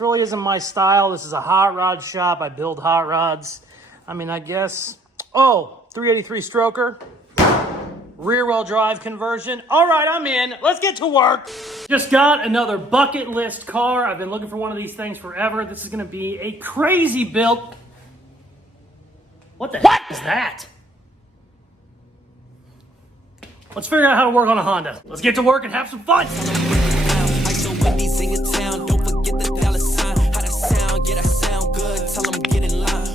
really isn't my style. This is a hot rod shop. I build hot rods. I mean, I guess. Oh, 383 stroker. Rear wheel drive conversion. All right, I'm in. Let's get to work. Just got another bucket list car. I've been looking for one of these things forever. This is going to be a crazy build. What the heck is that? Let's figure out how to work on a Honda. Let's get to work and have some fun.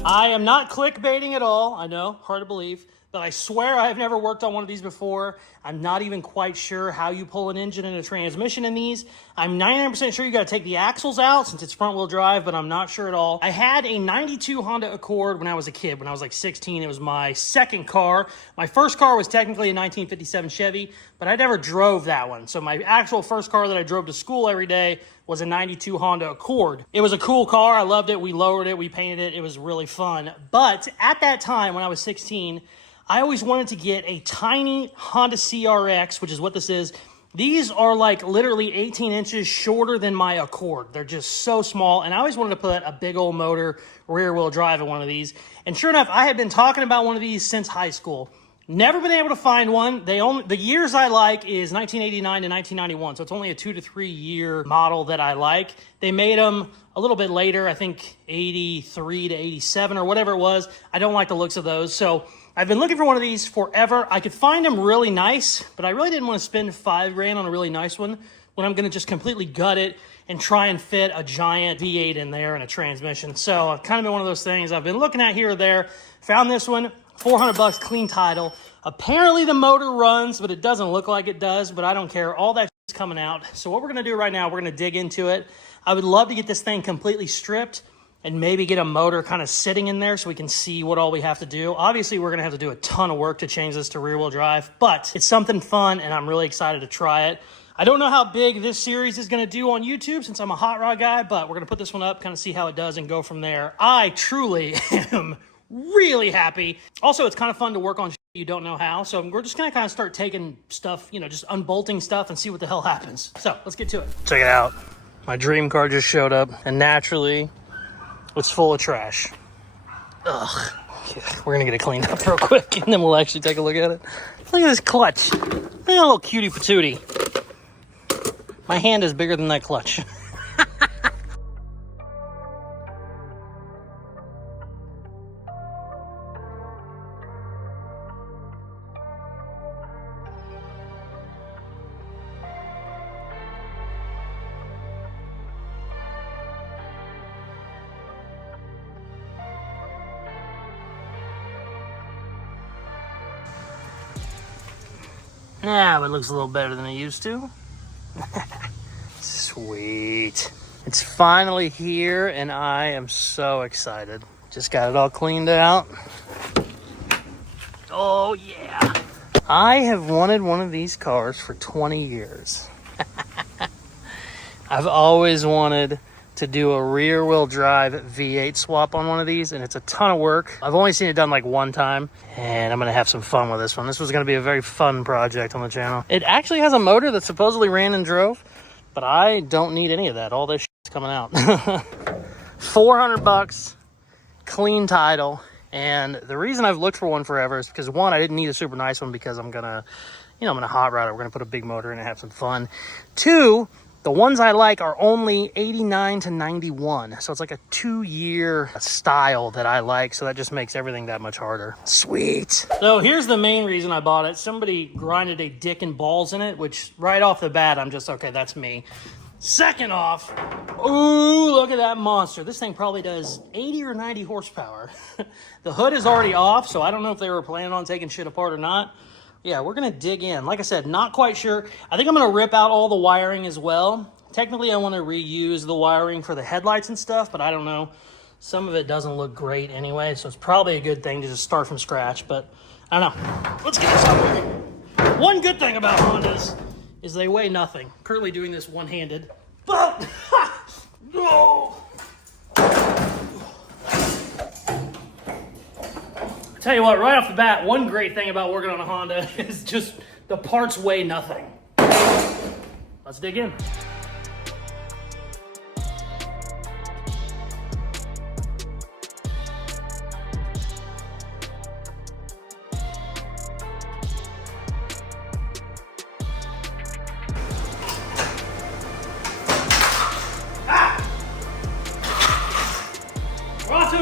I am not clickbaiting at all. I know, hard to believe, but I swear I've never worked on one of these before. I'm not even quite sure how you pull an engine and a transmission in these. I'm 99% sure you got to take the axles out since it's front wheel drive, but I'm not sure at all. I had a 92 Honda Accord when I was a kid. When I was like 16, it was my second car. My first car was technically a 1957 Chevy, but I never drove that one. So my actual first car that I drove to school every day was a 92 Honda Accord. It was a cool car. I loved it. We lowered it. We painted it. It was really fun. But at that time, when I was 16, I always wanted to get a tiny Honda CRX, which is what this is. These are like literally 18 inches shorter than my Accord. They're just so small, and I always wanted to put a big old motor rear wheel drive in one of these. And sure enough, I had been talking about one of these since high school. Never been able to find one. The years I like is 1989 to 1991, so it's only a 2 to 3 year model that I like. They made them a little bit later, I think 83 to 87 or whatever it was. I don't like the looks of those, so I've been looking for one of these forever. I could find them really nice, but I really didn't want to spend $5 grand on a really nice one when I'm going to just completely gut it and try and fit a giant V8 in there and a transmission. So I've kind of been one of those things I've been looking at here or there. Found this one, 400 bucks, clean title. Apparently the motor runs, but it doesn't look like it does, but I don't care. All that is coming out. So what we're going to do right now, we're going to dig into it. I would love to get this thing completely stripped and maybe get a motor kind of sitting in there so we can see what all we have to do. Obviously, we're going to have to do a ton of work to change this to rear-wheel drive, but it's something fun, and I'm really excited to try it. I don't know how big this series is going to do on YouTube since I'm a hot rod guy, but we're going to put this one up, kind of see how it does, and go from there. I truly am really happy. Also, it's kind of fun to work on shit you don't know how, so we're just going to kind of start taking stuff, you know, just unbolting stuff and see what the hell happens. So, let's get to it. Check it out. My dream car just showed up, and naturally, it's full of trash. Ugh. Yeah, we're gonna get it cleaned up real quick and then we'll actually take a look at it. Look at this clutch. Look at that little cutie patootie. My hand is bigger than that clutch. Now it looks a little better than it used to. Sweet. It's finally here and I am so excited. Just got it all cleaned out. Oh yeah. I have wanted one of these cars for 20 years. I've always wanted to do a rear wheel drive V8 swap on one of these, and it's a ton of work. I've only seen it done like one time, and I'm gonna have some fun with this one. This was gonna be a very fun project on the channel. It actually has a motor that supposedly ran and drove, but I don't need any of that. All this shit's coming out. 400 bucks, clean title. And the reason I've looked for one forever is because one, I didn't need a super nice one because I'm gonna hot rod it. We're gonna put a big motor in and have some fun. Two, the ones I like are only 89 to 91. So it's like a 2-year style that I like. So that just makes everything that much harder. Sweet. So here's the main reason I bought it. Somebody grinded a dick and balls in it, which right off the bat, I'm just, okay, that's me. Second off, ooh, look at that monster. This thing probably does 80 or 90 horsepower. The hood is already off, so I don't know if they were planning on taking shit apart or not. Yeah, we're going to dig in. Like I said, not quite sure. I think I'm going to rip out all the wiring as well. Technically, I want to reuse the wiring for the headlights and stuff, but I don't know. Some of it doesn't look great anyway, so it's probably a good thing to just start from scratch, but I don't know. Let's get this over here. One good thing about Hondas is they weigh nothing. I'm currently doing this one-handed, but... oh. Tell you what, right off the bat, one great thing about working on a Honda is just the parts weigh nothing. Let's dig in.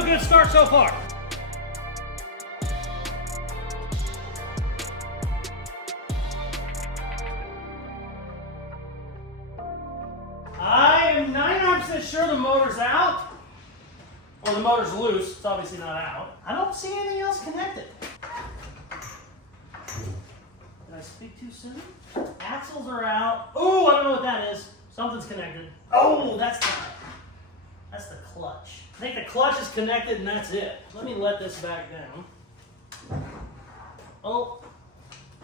a good start so far. I am 99% sure the motor's out. Or the motor's loose. It's obviously not out. I don't see anything else connected. Did I speak too soon? Axles are out. Oh, I don't know what that is. Something's connected. Oh, that's the clutch. I think the clutch is connected and that's it. Let me let this back down. Oh,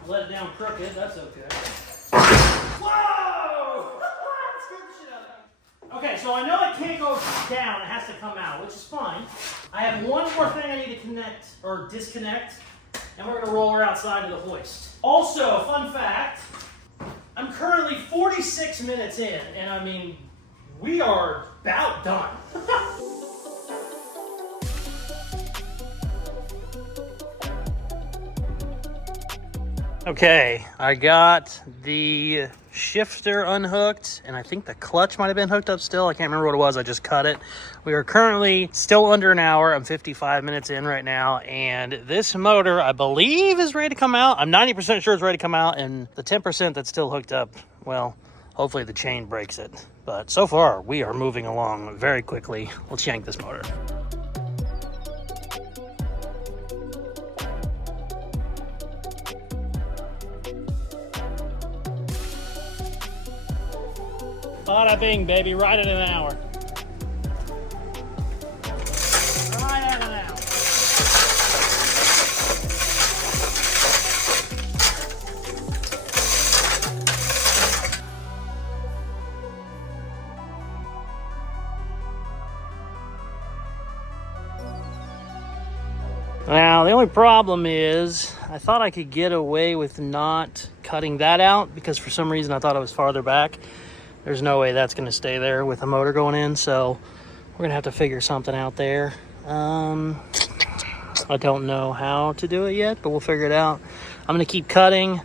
let it down crooked. That's okay. Whoa! Okay, so I know it can't go down. It has to come out, which is fine. I have one more thing I need to connect or disconnect, and we're going to roll her outside of the hoist. Also, fun fact, I'm currently 46 minutes in, and I mean, we are about done. Okay, I got the shifter unhooked, and I think the clutch might have been hooked up still. I can't remember what it was. I just cut it. We are currently still under an hour. I'm 55 minutes in right now, and this motor, I believe, is ready to come out. I'm 90% sure it's ready to come out, and the 10% that's still hooked up, well, hopefully the chain breaks it. But so far, we are moving along very quickly. Let's yank this motor. Bada bing, baby, right at an hour. Right at an hour. Now, the only problem is, I thought I could get away with not cutting that out because for some reason I thought it was farther back. There's no way that's going to stay there with the motor going in, so we're going to have to figure something out there. I don't know how to do it yet, but we'll figure it out. I'm going to keep cutting.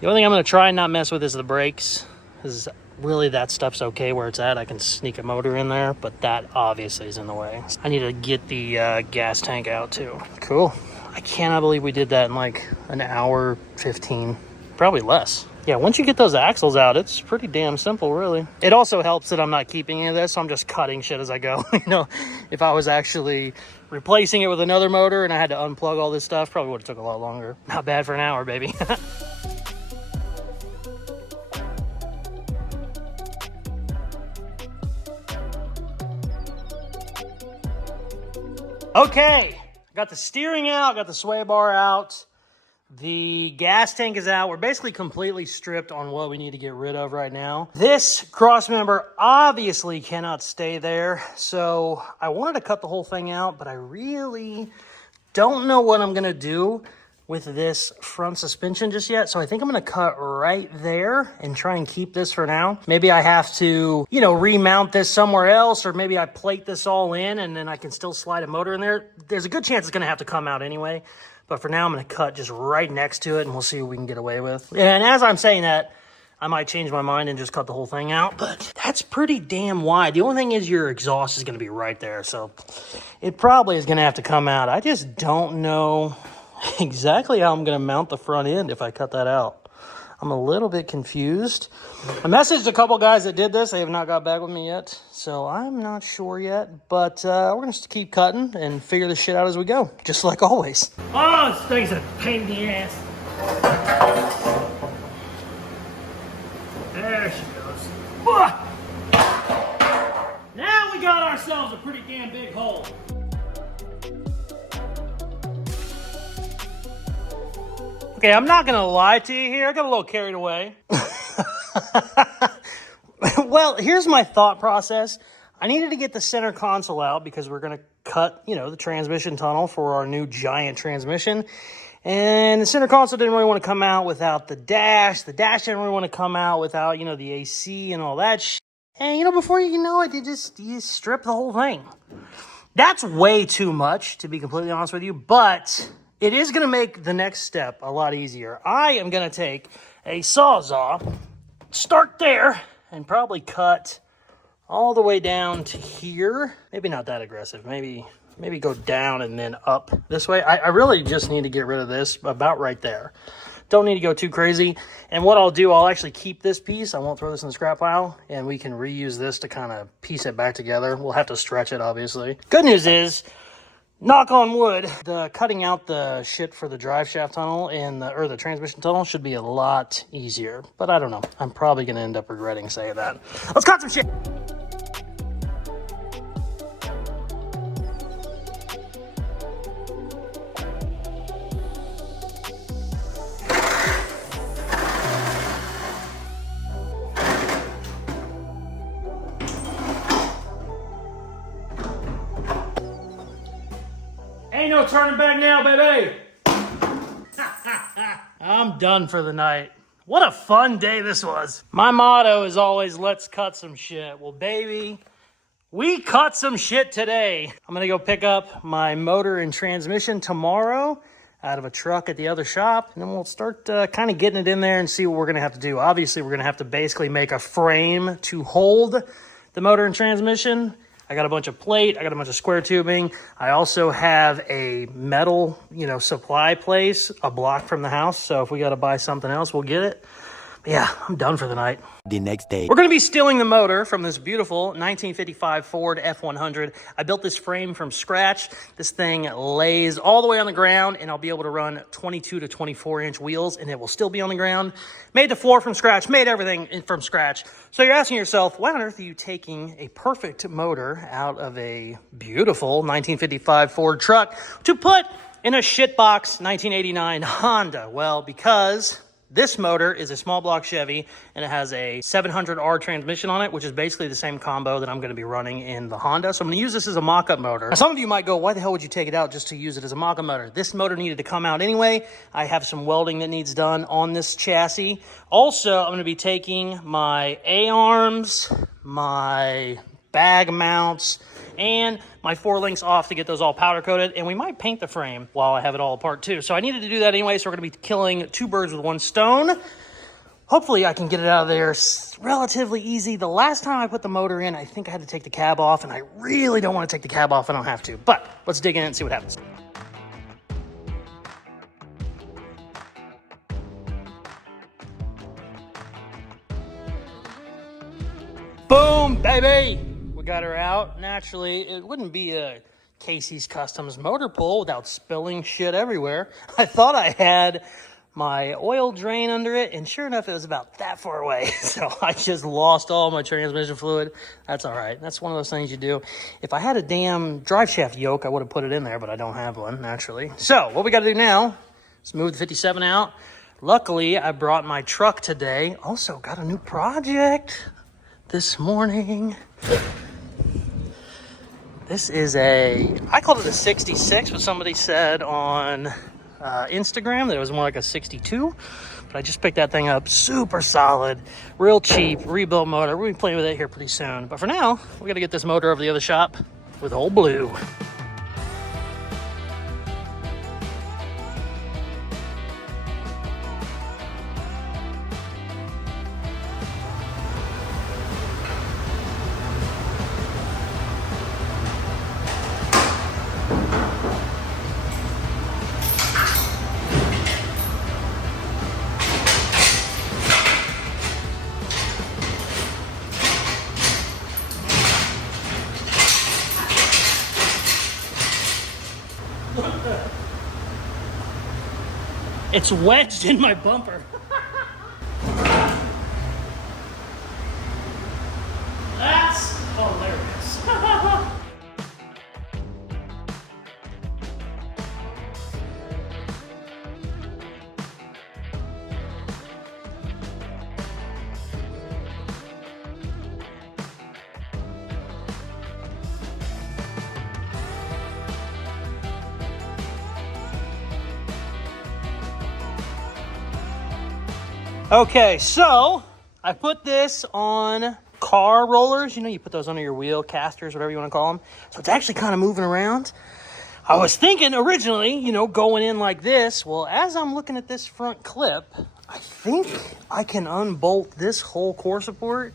The only thing I'm going to try and not mess with is the brakes, because really that stuff's okay where it's at. I can sneak a motor in there, but that obviously is in the way. I need to get the gas tank out too. Cool. I cannot believe we did that in like an hour 15, probably less. Yeah, once you get those axles out, it's pretty damn simple, really. It also helps that I'm not keeping any of this, so I'm just cutting shit as I go. You know, if I was actually replacing it with another motor and I had to unplug all this stuff, probably would have took a lot longer. Not bad for an hour, baby. Okay, got the steering out, got the sway bar out. The gas tank is out. We're basically completely stripped on what we need to get rid of right now. This cross member obviously cannot stay there. So I wanted to cut the whole thing out, but I really don't know what I'm going to do with this front suspension just yet. So I think I'm going to cut right there and try and keep this for now. Maybe I have to, you know, remount this somewhere else, or maybe I plate this all in and then I can still slide a motor in there. There's a good chance it's going to have to come out anyway. But for now, I'm going to cut just right next to it, and we'll see what we can get away with. And as I'm saying that, I might change my mind and just cut the whole thing out. But that's pretty damn wide. The only thing is your exhaust is going to be right there. So it probably is going to have to come out. I just don't know exactly how I'm going to mount the front end if I cut that out. I'm a little bit confused. I messaged a couple guys that did this. They have not got back with me yet. So I'm not sure yet. But we're going to keep cutting and figure this shit out as we go. Just like always. Oh, this thing's a pain in the ass. There she goes. Now we got ourselves a pretty damn big hole. Okay, I'm not going to lie to you here. I got a little carried away. Well, here's my thought process. I needed to get the center console out because we're going to cut, you know, the transmission tunnel for our new giant transmission. And the center console didn't really want to come out without the dash. The dash didn't really want to come out without, you know, the AC and all that shit. And, you know, before you know it, you strip the whole thing. That's way too much, to be completely honest with you. But it is going to make the next step a lot easier. I am going to take a Sawzall, start there, and probably cut all the way down to here. Maybe not that aggressive. Maybe maybe go down and then up this way. I really just need to get rid of this about right there. Don't need to go too crazy. And what I'll do, I'll actually keep this piece. I won't throw this in the scrap pile, and we can reuse this to kind of piece it back together. We'll have to stretch it, obviously. Good news is, knock on wood, the cutting out the shit for the drive shaft tunnel and or the transmission tunnel should be a lot easier. But I don't know. I'm probably going to end up regretting saying that. Let's cut some shit. Ain't no turning back now, baby. I'm done for the night. What a fun day this was. My motto is always, let's cut some shit. Well, baby, we cut some shit today. I'm gonna go pick up my motor and transmission tomorrow out of a truck at the other shop, and then we'll start kind of getting it in there and see what we're gonna have to do. Obviously, we're gonna have to basically make a frame to hold the motor and transmission. I got a bunch of plate, I got a bunch of square tubing. I also have a metal, supply place, a block from the house. So if we got to buy something else, we'll get it. But yeah, I'm done for the night. The next day. We're going to be stealing the motor from this beautiful 1955 Ford F100. I built this frame from scratch. This thing lays all the way on the ground, and I'll be able to run 22 to 24-inch wheels, and it will still be on the ground. Made the floor from scratch, made everything from scratch. So you're asking yourself, why on earth are you taking a perfect motor out of a beautiful 1955 Ford truck to put in a shitbox 1989 Honda? Well, because this motor is a small block Chevy, and it has a 700R transmission on it, which is basically the same combo that I'm going to be running in the Honda. So I'm going to use this as a mock-up motor. Now, some of you might go, why the hell would you take it out just to use it as a mock-up motor? This motor needed to come out anyway. I have some welding that needs done on this chassis. Also, I'm going to be taking my A-arms, my bag mounts, and my 4 links off to get those all powder coated, and we might paint the frame while I have it all apart too. So I needed to do that anyway, so we're gonna be killing two birds with one stone. Hopefully I can get it out of there relatively easy. The last time I put the motor in, I think I had to take the cab off, and I really don't want to take the cab off. I don't have to, but let's dig in and see what happens. Boom, baby! Got her out. Naturally, it wouldn't be a Caseyscustoms motor pull without spilling shit everywhere. I thought I had my oil drain under it, and sure enough, it was about that far away. So I just lost all my transmission fluid. That's all right. That's one of those things you do. If I had a damn drive shaft yoke, I would have put it in there, but I don't have one, naturally. So what we got to do now is move the 57 out. Luckily, I brought my truck today. Also got a new project this morning. This is I called it a 66, but somebody said on Instagram that it was more like a 62. But I just picked that thing up, super solid, real cheap, rebuilt motor. We'll be playing with it here pretty soon. But for now, we got to get this motor over to the other shop with old Blue. It's wedged in my bumper. That's hilarious. Okay, so I put this on car rollers. You put those under your wheel, casters, whatever you want to call them. So it's actually kind of moving around. I was thinking originally, going in like this. Well, as I'm looking at this front clip, I think I can unbolt this whole core support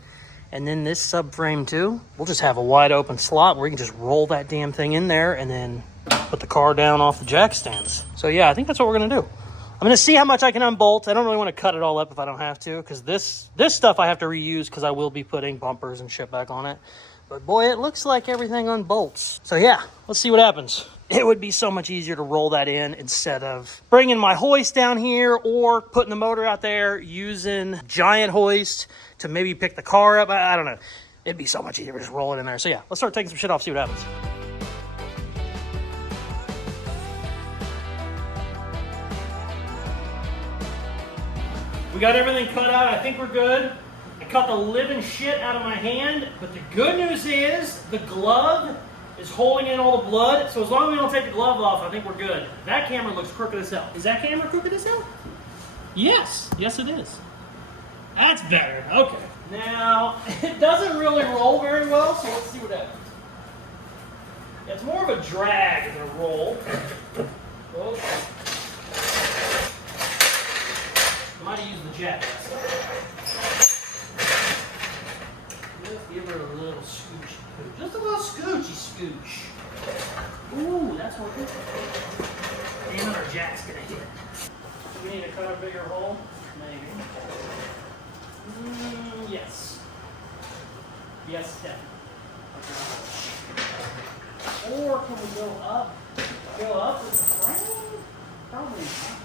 And then this subframe too, we'll just have a wide open slot where you can just roll that damn thing in there and then put the car down off the jack stands. So yeah, I think that's what we're gonna do. I'm gonna see how much I can unbolt. I don't really want to cut it all up if I don't have to, because this stuff I have to reuse because I will be putting bumpers and shit back on it. But boy, it looks like everything unbolts. So yeah, let's see what happens. It would be so much easier to roll that in instead of bringing my hoist down here or putting the motor out there, using giant hoist to maybe pick the car up. I don't know. It'd be so much easier to just roll it in there. So yeah, let's start taking some shit off, see what happens. We got everything cut out. I think we're good. I cut the living shit out of my hand, but the good news is the glove is holding in all the blood. So as long as we don't take the glove off, I think we're good. That camera looks crooked as hell. Is that camera crooked as hell? Yes. Yes, it is. That's better. Okay. Now, it doesn't really roll very well, so let's see what happens. It's more of a drag than a roll. Oh. I might have used the jack. Just give her a little scooch. Just a little scoochy scooch. Ooh, that's working. Damn it, our jack's gonna hit. We need to cut a bigger hole? Maybe. Yes. Yes, definitely. Or can we go up? Go up with the frame? Probably not.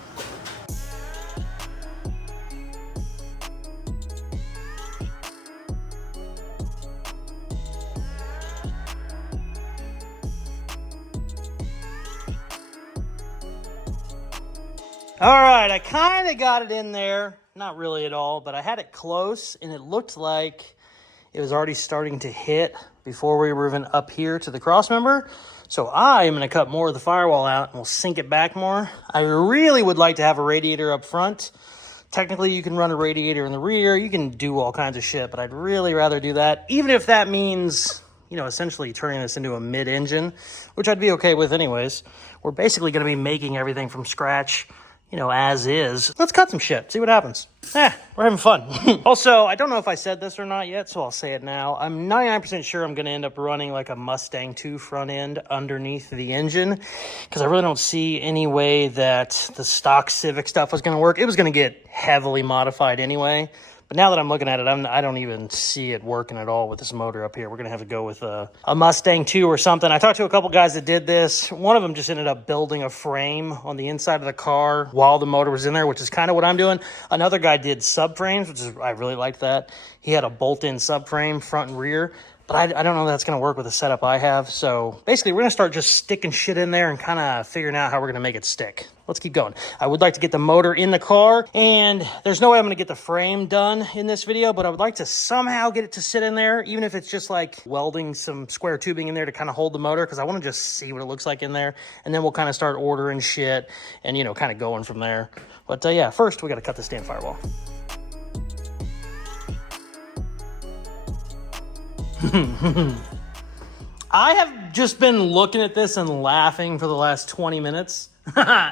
All right, I kind of got it in there. Not really at all, but I had it close, and it looked like it was already starting to hit before we were even up here to the cross member. So I am going to cut more of the firewall out, and we'll sink it back more. I really would like to have a radiator up front. Technically, you can run a radiator in the rear. You can do all kinds of shit, but I'd really rather do that, even if that means, you know, essentially turning this into a mid-engine, which I'd be okay with anyways. We're basically going to be making everything from scratch, you know, as is. Let's cut some shit, see what happens. We're having fun. Also, I don't know if I said this or not yet, so I'll say it now. I'm 99% sure I'm gonna end up running like a Mustang 2 front end underneath the engine, because I really don't see any way that the stock Civic stuff was gonna work. It was gonna get heavily modified anyway. But now that I'm looking at it, I don't even see it working at all with this motor up here. We're going to have to go with a Mustang 2 or something. I talked to a couple guys that did this. One of them just ended up building a frame on the inside of the car while the motor was in there, which is kind of what I'm doing. Another guy did subframes, which is, I really liked that. He had a bolt-in subframe, front and rear. But I don't know if that's going to work with the setup I have. So basically, we're going to start just sticking shit in there and kind of figuring out how we're going to make it stick. Let's keep going. I would like to get the motor in the car, and there's no way I'm going to get the frame done in this video, but I would like to somehow get it to sit in there, even if it's just like welding some square tubing in there to kind of hold the motor, because I want to just see what it looks like in there, and then we'll kind of start ordering shit and, you know, kind of going from there. But yeah, first we got to cut this damn firewall. I have just been looking at this and laughing for the last 20 minutes.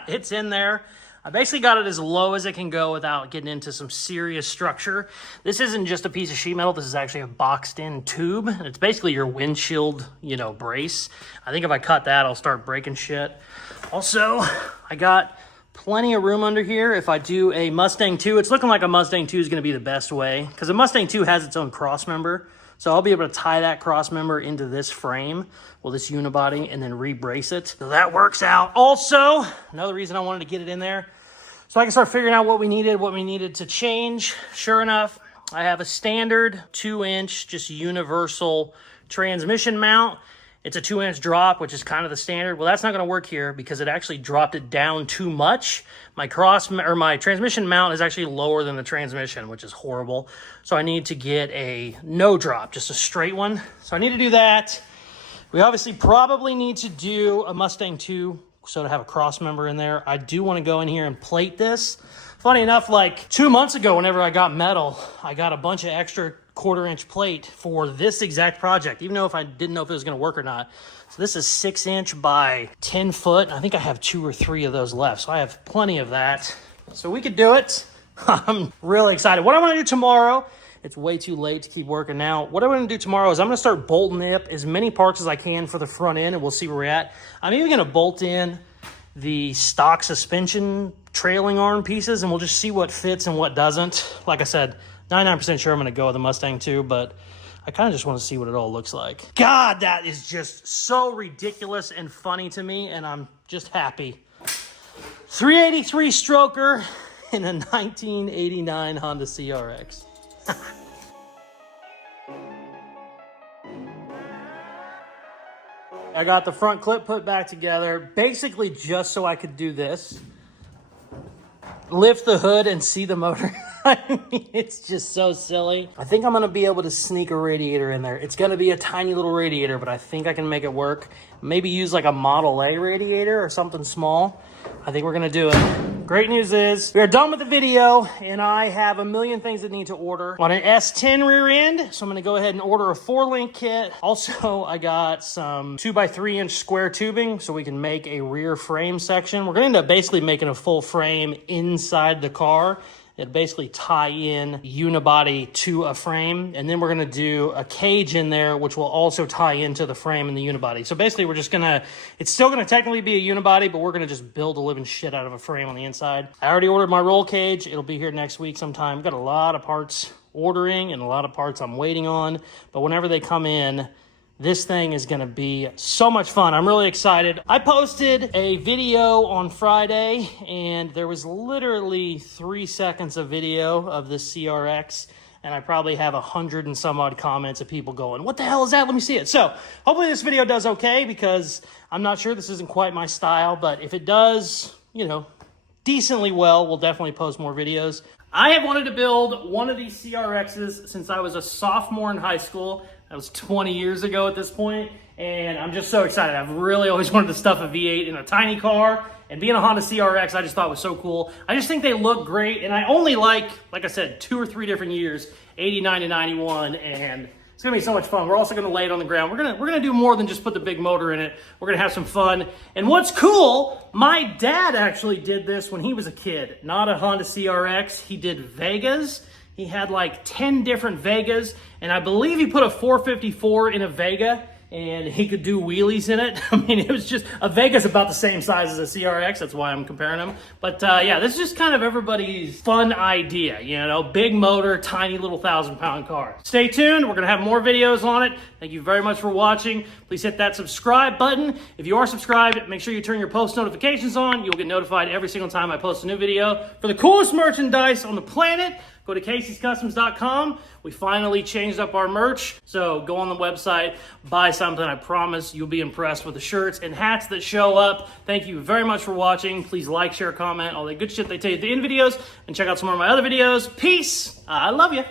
It's in there. I basically got it as low as it can go without getting into some serious structure. This isn't just a piece of sheet metal. This is actually a boxed in tube. It's basically your windshield, you know, brace. I think if I cut that, I'll start breaking shit. Also, I got plenty of room under here. If I do a Mustang 2, it's looking like a Mustang 2 is going to be the best way, because a Mustang 2 has its own cross member. So I'll be able to tie that cross member into this frame, well, this unibody, and then re-brace it. So that works out. Also, another reason I wanted to get it in there, so I can start figuring out what we needed to change. Sure enough, I have a standard 2-inch, just universal transmission mount. It's a 2-inch drop, which is kind of the standard. Well, that's not going to work here because it actually dropped it down too much. My transmission mount is actually lower than the transmission, which is horrible. So I need to get a no drop, just a straight one. So I need to do that. We obviously probably need to do a Mustang 2, so to have a cross member in there. I do want to go in here and plate this. Funny enough, like 2 months ago, whenever I got metal, I got a bunch of extra 1/4-inch plate for this exact project, even though if I didn't know if it was going to work or not. So this is 6-inch by 10 foot. I think I have 2 or 3 of those left, so I have plenty of that. So we could do it. I'm really excited. What I'm going to do tomorrow It's way too late to keep working now. What I'm gonna do tomorrow is I'm gonna start bolting up as many parts as I can for the front end, and we'll see where we're at. I'm even gonna bolt in the stock suspension trailing arm pieces, and we'll just see what fits and what doesn't. Like I said, 99% sure I'm gonna go with the Mustang too, but I kind of just want to see what it all looks like. God, that is just so ridiculous and funny to me, and I'm just happy. 383 stroker in a 1989 Honda CRX. I got the front clip put back together, basically just so I could do this. Lift the hood and see the motor. I mean, it's just so silly. I think I'm gonna be able to sneak a radiator in there. It's gonna be a tiny little radiator, but I think I can make it work. Maybe use like a Model A radiator or something small. I think we're gonna do it. Great news is we are done with the video, and I have a million things that need to order on an S10 rear end. So I'm gonna go ahead and order a 4-link kit. Also, I got some 2x3-inch square tubing so we can make a rear frame section. We're gonna end up basically making a full frame inside the car. It basically tie in unibody to a frame, and then we're gonna do a cage in there which will also tie into the frame and the unibody. So basically we're just gonna, it's still gonna technically be a unibody, but we're gonna just build a living shit out of a frame on the inside. I already ordered my roll cage. It'll be here next week sometime. We've got a lot of parts ordering and a lot of parts I'm waiting on, but whenever they come in, this thing is gonna be so much fun. I'm really excited. I posted a video on Friday, and there was literally 3 seconds of video of the CRX, and I probably have 100 and some odd comments of people going, what the hell is that? Let me see it. So hopefully this video does okay, because I'm not sure, this isn't quite my style, but if it does, you know, decently well, we'll definitely post more videos. I have wanted to build one of these CRXs since I was a sophomore in high school. That was 20 years ago at this point, and I'm just so excited. I've really always wanted to stuff a V8 in a tiny car, and being a Honda CRX, I just thought was so cool. I just think they look great, and I only like I said, 2 or 3 different years, 89 to 91, and it's gonna be so much fun. We're also gonna lay it on the ground. We're gonna do more than just put the big motor in it. We're gonna have some fun. And what's cool, my dad actually did this when he was a kid. Not a Honda CRX, he did Vegas. He had like 10 different Vegas, and I believe he put a 454 in a Vega, and he could do wheelies in it. I mean, it was just, a Vega's about the same size as a CRX, that's why I'm comparing them. But yeah, this is just kind of everybody's fun idea, you know, big motor, tiny little 1,000-pound car. Stay tuned, we're gonna have more videos on it. Thank you very much for watching. Please hit that subscribe button. If you are subscribed, make sure you turn your post notifications on. You'll get notified every single time I post a new video. For the coolest merchandise on the planet, go to Caseyscustoms.com. We finally changed up our merch, so go on the website, buy something. I promise you'll be impressed with the shirts and hats that show up. Thank you very much for watching. Please like, share, comment, all that good shit they tell you at the end videos, and check out some more of my other videos. Peace. I love you.